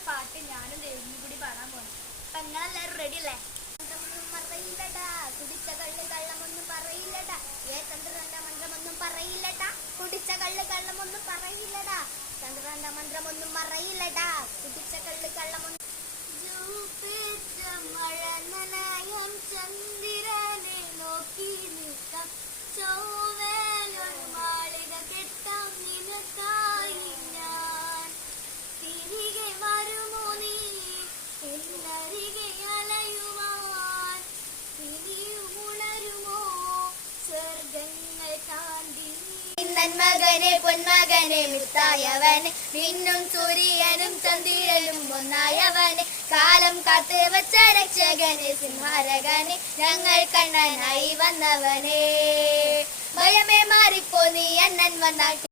ഒരു പാട്ട് ഞാനും ദേവിയും കൂടി പാടാൻ പോകണം. അപ്പൊ നിങ്ങളെല്ലാവരും റെഡി അല്ലേ? പറയില്ലടാ കുടിച്ച കള്ള് കള്ളമൊന്നും പറയില്ലടാ, ചന്ദ്രന്റെ മന്ത്രമൊന്നും പറയില്ലടാ, കുടിച്ച കള്ള് കള്ളമൊന്നും പറയില്ലടാ, ചന്ദ്രന്റെ മന്ത്രമൊന്നും പറയില്ലടാ, കുടിച്ച കള്ള് കള്ളമൊന്നും. മഴ നനയാം ചന്ദ്രനെ നോക്കി നിൽക്കാം, ചൊവ്വേലൊരു മാളിക കെട്ടാം നിനക്കായി ഞാൻ. തിരികെ വരുമോ നീ എന്നരികെ അലയുവാൻ, തിരിയുമുണരുമോ സ്വർഗങ്ങൾ താണ്ടി. നന്മകനെ പൊന്മകനെ മിത്തായവനെ, മിന്നും സൂര്യനും ചന്ദ്രനും ഒന്നായവനെ, കാലം കാത്ത് വച്ച രക്ഷകനെ സിംഹാരകനെ, ഞങ്ങൾ കണ്ണനായി വന്നവനെ. ഭയമേ മാറിപ്പോ നീ അണ്ണൻ വന്നാട്ടി.